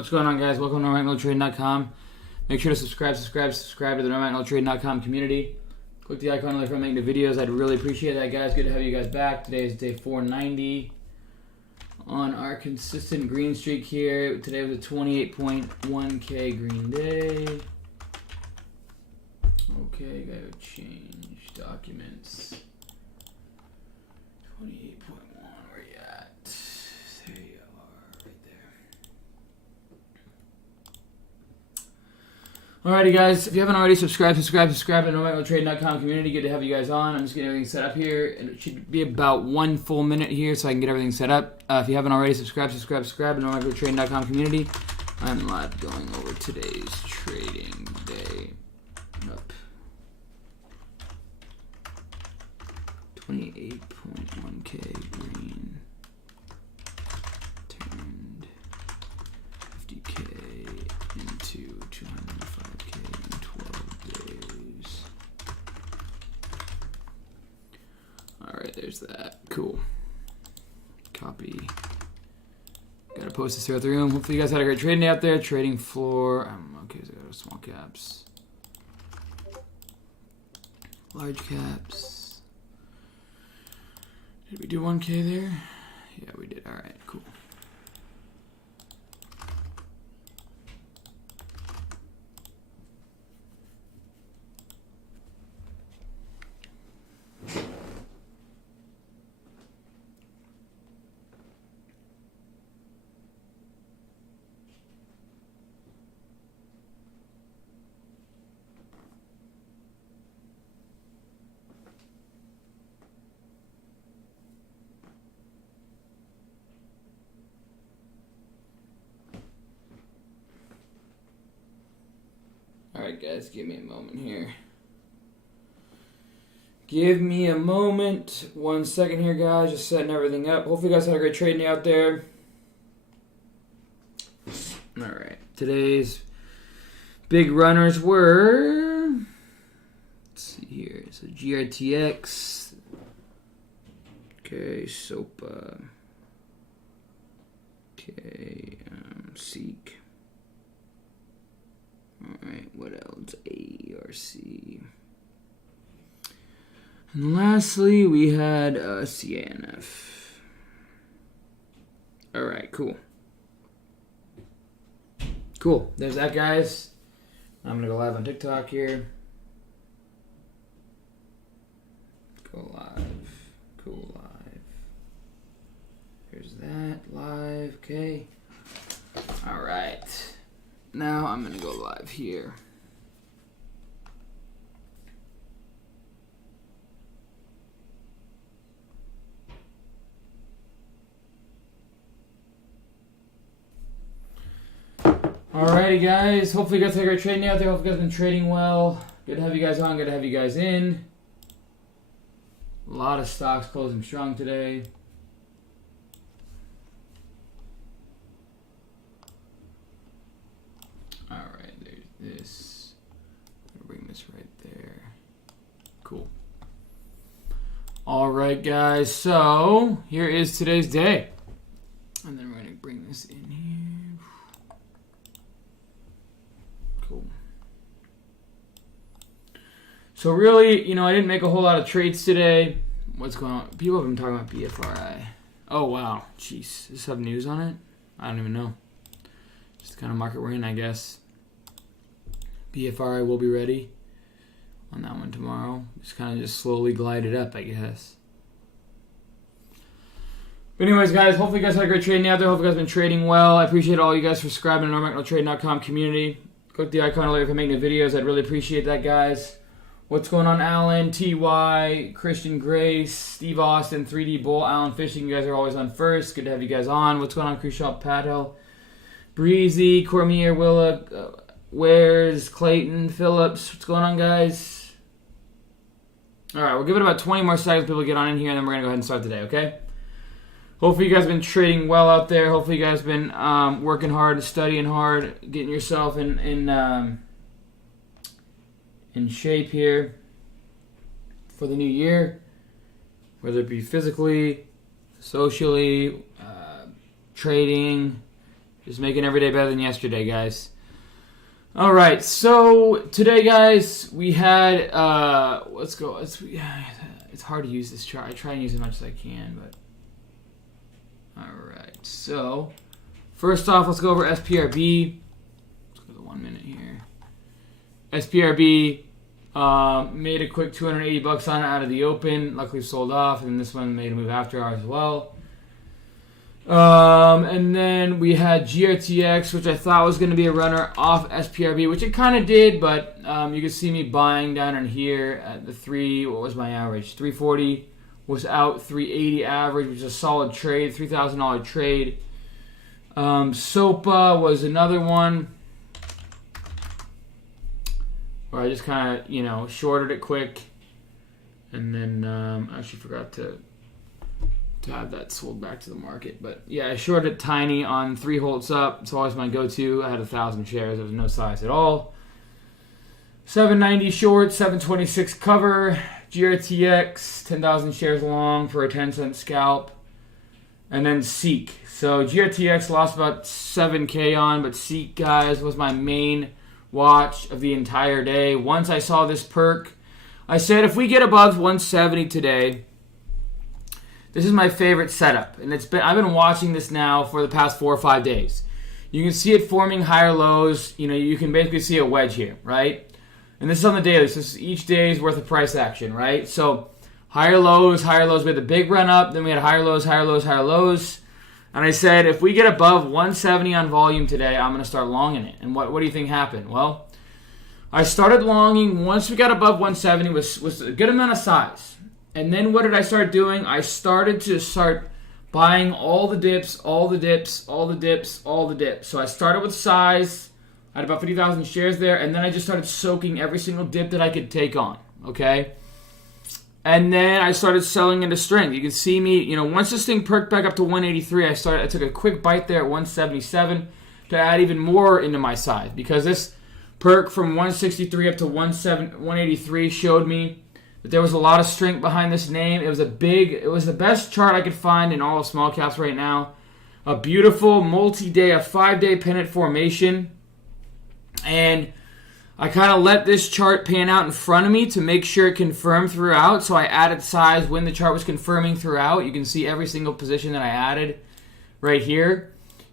What's going on, guys? Welcome to NAKD.com. Make sure to subscribe to the NAKD.com community. Click the icon if I'm making the videos. I'd really appreciate that, guys. Good to have you guys back. Today is day 490 on our consistent green streak here. Today was a 28.1K green day. Okay, gotta change documents. 28.1, where you at? There you are, right there. Alrighty, guys, if you haven't already, subscribe to the NAKD.com community. Good to have you guys on. I'm just getting everything set up here, and it should be about 1 full minute here so I can get everything set up. If you haven't already, subscribe to the NAKD.com community. I'm live going over today's trading day. Up 28.1K green turned 50K into 205K in 12 days. Alright, there's that. Cool. Copy. Gotta post this throughout the room. Hopefully you guys had a great trading day out there. Trading floor. Okay, so I got small caps. Large caps. Did we do 1K there? Yeah, we did. Alright, cool. Alright, guys, give me a moment here. Give me a moment. 1 second here, guys. Just setting everything up. Hopefully you guys had a great trading out there. Alright, today's big runners were... Let's see here. So GRTX. Okay, SOPA. Okay, Seek. Alright, what else? ARC. And lastly, we had CANF. Alright, cool. Cool. There's that, guys. I'm going to go live on TikTok here. Go live. Cool, live. There's that. Live. Okay. Alright. Now I'm going to go live here. Alrighty, guys. Hopefully you guys had a great trading out there. Hope you guys have been trading well. Good to have you guys on. Good to have you guys in. A lot of stocks closing strong today. This, bring this right there. Cool. All right, guys. So here is today's day, and then we're gonna bring this in here. Cool. So really, I didn't make a whole lot of trades today. What's going on? People have been talking about BFRI. Oh wow, jeez. Does this have news on it? I don't even know. Just the kind of market we're in, I guess. BFRI will be ready on that one tomorrow. Just kind of slowly glide it up, I guess. But anyways, guys, hopefully you guys had a great trading out there. Hopefully you guys have been trading well. I appreciate all you guys for subscribing to NAKD.com community. Click the icon later if I'm making the videos. I'd really appreciate that, guys. What's going on, Alan, TY, Christian Grace, Steve Austin, 3D Bull, Alan Fishing. You guys are always on first. Good to have you guys on. What's going on, Krishal Patel, Breezy, Cormier, Willa, Where's Clayton, Phillips? What's going on, guys? Alright, we'll give it about 20 more seconds people get on in here, and then we're going to go ahead and start the day, okay? Hopefully you guys have been trading well out there. Hopefully you guys have been working hard, studying hard, getting yourself in shape here for the new year. Whether it be physically, socially, trading, Just making every day better than yesterday, guys. All right, so today, guys, we had let's go. It's hard to use this chart. I try and use as much as I can, but all right. So first off, let's go over SPRB. Let's go to 1 minute here. SPRB made a quick $280 on it out of the open. Luckily sold off, and this one made a move after hours as well. And then we had GRTX, which I thought was going to be a runner off SPRB, which it kind of did, but you can see me buying down in here at the what was my average? 340 was out, 380 average, which is a solid trade, $3,000 trade. SOPA was another one where I just kind of, shorted it quick, and then I actually forgot to have that sold back to the market. But yeah, I shorted tiny on 3 holds up. It's always my go-to. I had 1,000 shares. There was no size at all. 790 short, 726 cover. GRTX, 10,000 shares long for a 10-cent scalp. And then Seek. So GRTX lost about 7K on, but Seek, guys, was my main watch of the entire day. Once I saw this perk, I said if we get above 170 today, this is my favorite setup, and I've been watching this now for the past 4 or 5 days. You can see it forming higher lows. You can basically see a wedge here, right? And this is on the daily. So this is each day's worth of price action, right? So higher lows, higher lows. We had the big run up, then we had higher lows, higher lows, higher lows. And I said if we get above 170 on volume today, I'm going to start longing it. And what do you think happened? Well, I started longing once we got above 170 was a good amount of size. And then what did I start doing? I started to buying all the dips, all the dips, all the dips, all the dips. So I started with size. I had about 50,000 shares there. And then I just started soaking every single dip that I could take on. Okay? And then I started selling into strength. You can see me, once this thing perked back up to 183, I took a quick bite there at 177 to add even more into my size. Because this perk from 163 up to 183 showed me that there was a lot of strength behind this name. It was the best chart I could find in all of small caps right now. A beautiful multi-day, a 5-day pennant formation. And I kind of let this chart pan out in front of me to make sure it confirmed throughout. So I added size when the chart was confirming throughout. You can see every single position that I added right here.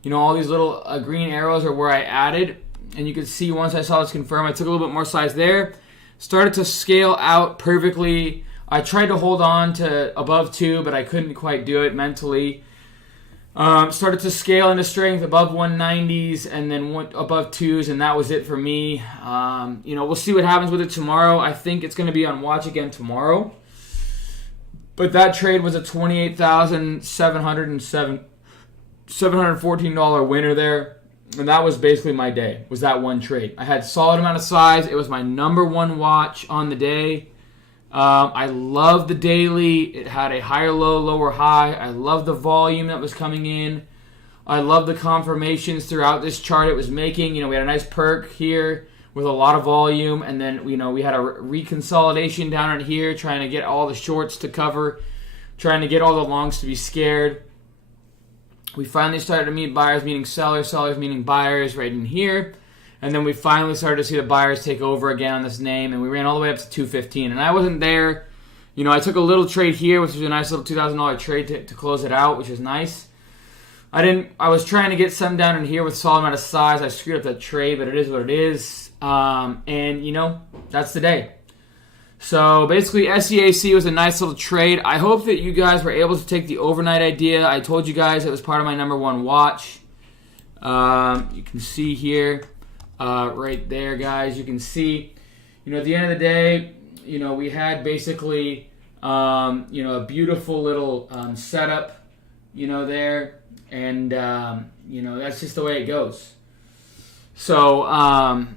All these little green arrows are where I added. And you can see once I saw this confirm, I took a little bit more size there. Started to scale out perfectly. I tried to hold on to above 2, but I couldn't quite do it mentally. Started to scale into strength above 190s and then went above 2s, and that was it for me. We'll see what happens with it tomorrow. I think it's going to be on watch again tomorrow. But that trade was a $28,714 winner there. And that was basically my day, was that one trade. I had solid amount of size. It was my number one watch on the day. I love the daily. It had a higher low, lower high. I love the volume that was coming in. I love the confirmations throughout this chart it was making. We had a nice perk here with a lot of volume. And then, we had a reconsolidation down in here, trying to get all the shorts to cover, trying to get all the longs to be scared. We finally started to meet buyers meeting sellers, sellers meeting buyers right in here. And then we finally started to see the buyers take over again on this name. And we ran all the way up to 215. And I wasn't there. I took a little trade here, which was a nice little $2,000 trade to close it out, which is nice. I was trying to get some down in here with solid amount of size. I screwed up that trade, but it is what it is. That's the day. So basically, SEAC was a nice little trade. I hope that you guys were able to take the overnight idea. I told you guys it was part of my number one watch. You can see here, right there, guys. You can see, at the end of the day, we had basically, a beautiful little setup, there. And, that's just the way it goes. So, I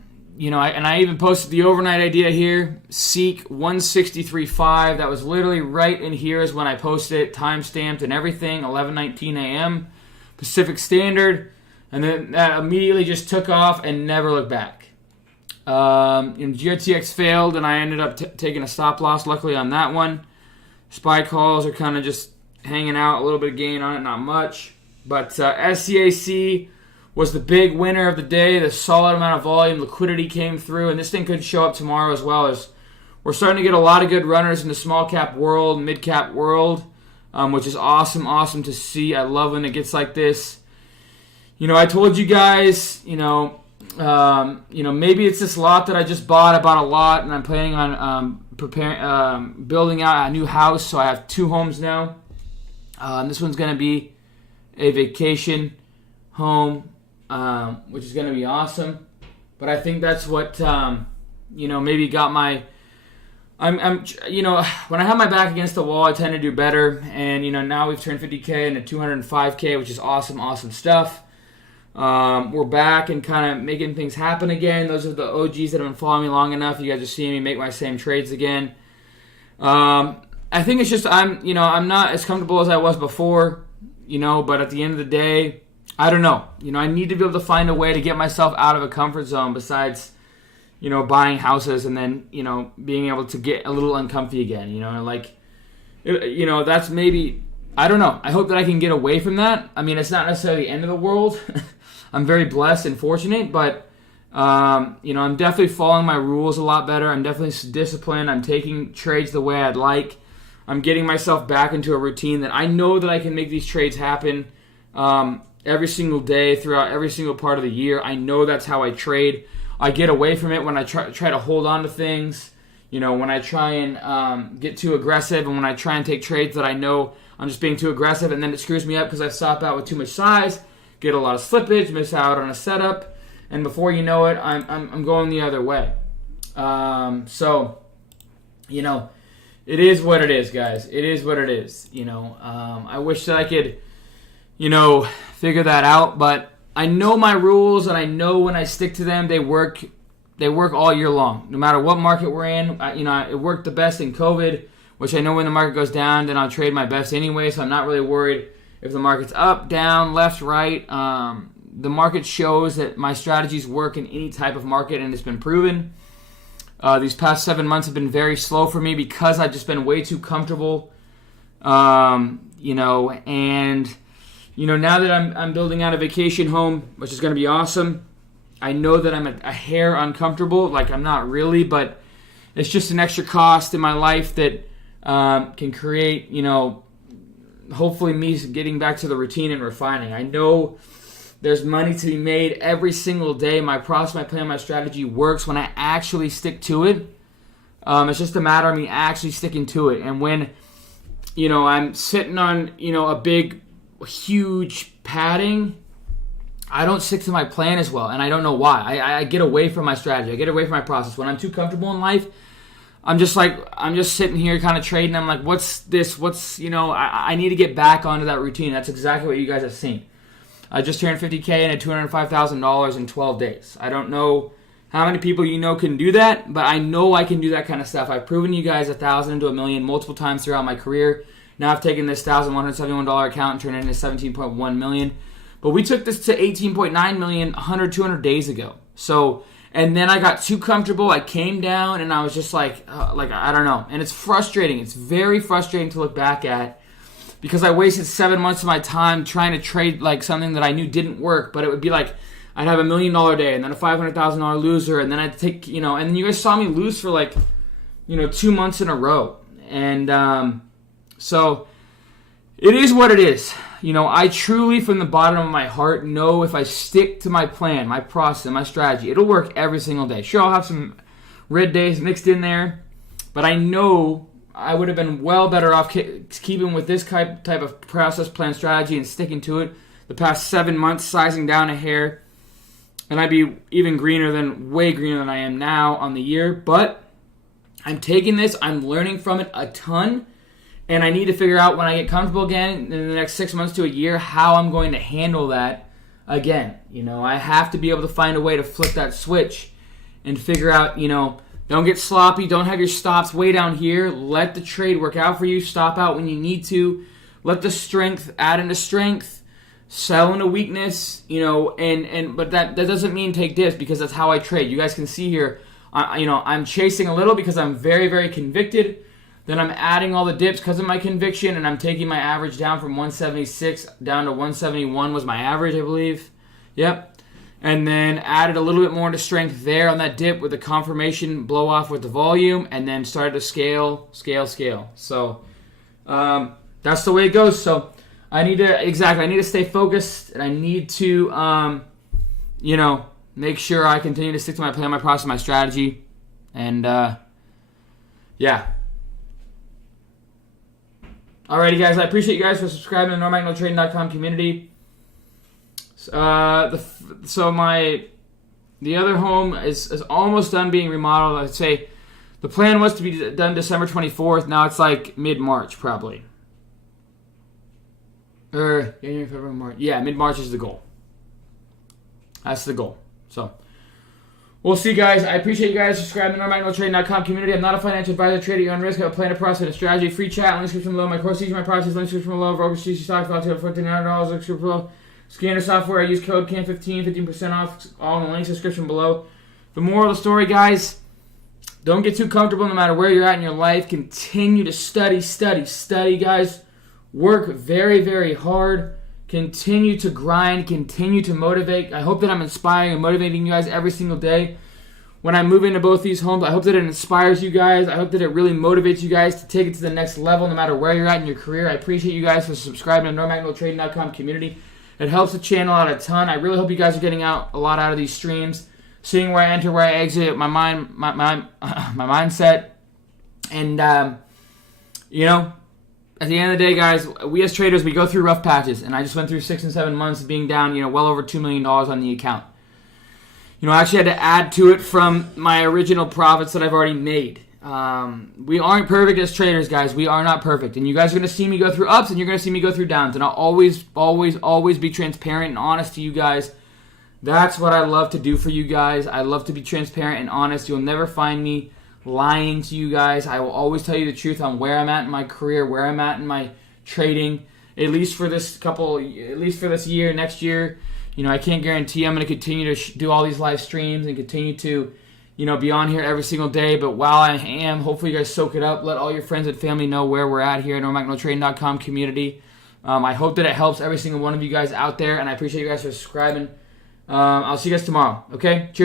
even posted the overnight idea here. Seek 163.5. That was literally right in here is when I posted it, time-stamped and everything, 11:19 a.m. Pacific Standard. And then that immediately just took off and never looked back. GRTX failed, and I ended up taking a stop loss, luckily, on that one. SPY calls are kind of just hanging out, a little bit of gain on it, not much. But SCAC was the big winner of the day. The solid amount of volume, liquidity came through, and this thing could show up tomorrow as well. As we're starting to get a lot of good runners in the small cap world, mid cap world, which is awesome to see. I love when it gets like this. I told you guys, maybe it's this lot that I just bought. I bought a lot, and I'm planning on building out a new house. So I have 2 homes now. This one's going to be a vacation home, which is going to be awesome. But I think that's what maybe got my. When I have my back against the wall, I tend to do better. And now we've turned 50K into 205K, which is awesome stuff. We're back and kind of making things happen again. Those are the OGs that have been following me long enough. You guys are seeing me make my same trades again. I think it's just I'm not as comfortable as I was before, but at the end of the day, I don't know. I need to be able to find a way to get myself out of a comfort zone besides, buying houses and then, being able to get a little uncomfy again, that's maybe, I don't know. I hope that I can get away from that. I mean, it's not necessarily the end of the world. I'm very blessed and fortunate, but, I'm definitely following my rules a lot better. I'm definitely disciplined. I'm taking trades the way I'd like. I'm getting myself back into a routine that I know that I can make these trades happen every single day throughout every single part of the year. I know that's how I trade. I get away from it when I try to hold on to things, when I try and get too aggressive, and when I try and take trades that I know I'm just being too aggressive, and then it screws me up because I stop out with too much size, get a lot of slippage, miss out on a setup, and before you know it, I'm going the other way. It is what it is, guys. It is what it is. I wish that I could, figure that out, but I know my rules, and I know when I stick to them, they work all year long. No matter what market we're in, it worked the best in COVID, which I know when the market goes down, then I'll trade my best anyway, so I'm not really worried if the market's up, down, left, right. The market shows that my strategies work in any type of market, and it's been proven. These past 7 months have been very slow for me because I've just been way too comfortable, now that I'm building out a vacation home, which is going to be awesome, I know that I'm a hair uncomfortable. Like, I'm not really, but it's just an extra cost in my life that can create, hopefully me getting back to the routine and refining. I know there's money to be made every single day. My process, my plan, my strategy works when I actually stick to it. It's just a matter of me actually sticking to it. And when, I'm sitting on, a big, huge padding, I don't stick to my plan as well, and I don't know why. I get away from my strategy. I get away from my process. When I'm too comfortable in life, I'm just sitting here kind of trading. I'm like, what's this? I need to get back onto that routine. That's exactly what you guys have seen. I just turned 50K and had $205,000 in 12 days. I don't know how many people can do that, but I know I can do that kind of stuff. I've proven you guys 1,000 into a million multiple times throughout my career. Now I've taken this $1,171 account and turned it into $17.1 million. But we took this to $18.9 million 100, 200 days ago. So, and then I got too comfortable. I came down and I was just like I don't know. And it's frustrating. It's very frustrating to look back at because I wasted 7 months of my time trying to trade like something that I knew didn't work. But it would be like I'd have $1 million day and then a $500,000 loser. And then I'd take, and then you guys saw me lose for 2 months in a row. And so it is what it is. I truly, from the bottom of my heart, know if I stick to my plan, my process, and my strategy, it'll work every single day. Sure, I'll have some red days mixed in there, but I know I would have been well better off keeping with this type of process, plan, strategy, and sticking to it the past 7 months, sizing down a hair, and I'd be even way greener than I am now on the year. But I'm taking this, I'm learning from it a ton. And I need to figure out when I get comfortable again in the next 6 months to a year how I'm going to handle that again. I have to be able to find a way to flip that switch and figure out, don't get sloppy. Don't have your stops way down here. Let the trade work out for you. Stop out when you need to. Let the strength add into strength. Sell into weakness, but that doesn't mean take dips because that's how I trade. You guys can see here, I'm chasing a little because I'm very, very convicted. Then I'm adding all the dips because of my conviction, and I'm taking my average down from 176 down to 171 was my average, I believe. Yep. And then added a little bit more into strength there on that dip with the confirmation blow off with the volume, and then started to scale. So that's the way it goes. So I need to stay focused, and I need to, make sure I continue to stick to my plan, my process, my strategy, and yeah. Alrighty, guys, I appreciate you guys for subscribing to the NormagnolTrading.com community. The other home is almost done being remodeled. I'd say the plan was to be done December 24th. Now it's like mid-March probably. Or January, February, March. Yeah, mid-March is the goal. That's the goal. So we'll see, guys. I appreciate you guys subscribing to the NormagnolTrading.com community. I'm not a financial advisor. Trade at your own risk. I have a plan, a process, and a strategy. Free chat. Link description below. My course, teaching my process. Link description below. For overseas stocks, about $1,400. Link description below. Scanner software, I use code CAN15, 15% off, all in the link description below. The moral of the story, guys, don't get too comfortable no matter where you're at in your life. Continue to study, guys. Work very, very hard. Continue to grind, continue to motivate. I hope that I'm inspiring and motivating you guys every single day. When I move into both these homes, I hope that it inspires you guys. I hope that it really motivates you guys to take it to the next level no matter where you're at in your career. I appreciate you guys for subscribing to the NormagnolTrading.com community. It helps the channel out a ton. I really hope you guys are getting a lot out of these streams, seeing where I enter, where I exit, my mindset, and at the end of the day, guys, we as traders, we go through rough patches, and I just went through 6 and 7 months of being down, well over $2 million on the account. I actually had to add to it from my original profits that I've already made. We aren't perfect as traders, guys. We are not perfect. And you guys are going to see me go through ups and you're going to see me go through downs. And I'll always be transparent and honest to you guys. That's what I love to do for you guys. I love to be transparent and honest. You'll never find me lying to you guys. I will always tell you the truth on where I'm at in my career, where I'm at in my trading, at least for this year, next year. I can't guarantee I'm going to continue to do all these live streams and continue to be on here every single day. But while I am, hopefully you guys soak it up. Let all your friends and family know where we're at here at NormagnolTrading.com community. I hope that it helps every single one of you guys out there, and I appreciate you guys for subscribing. I'll see you guys tomorrow. Okay? Cheers.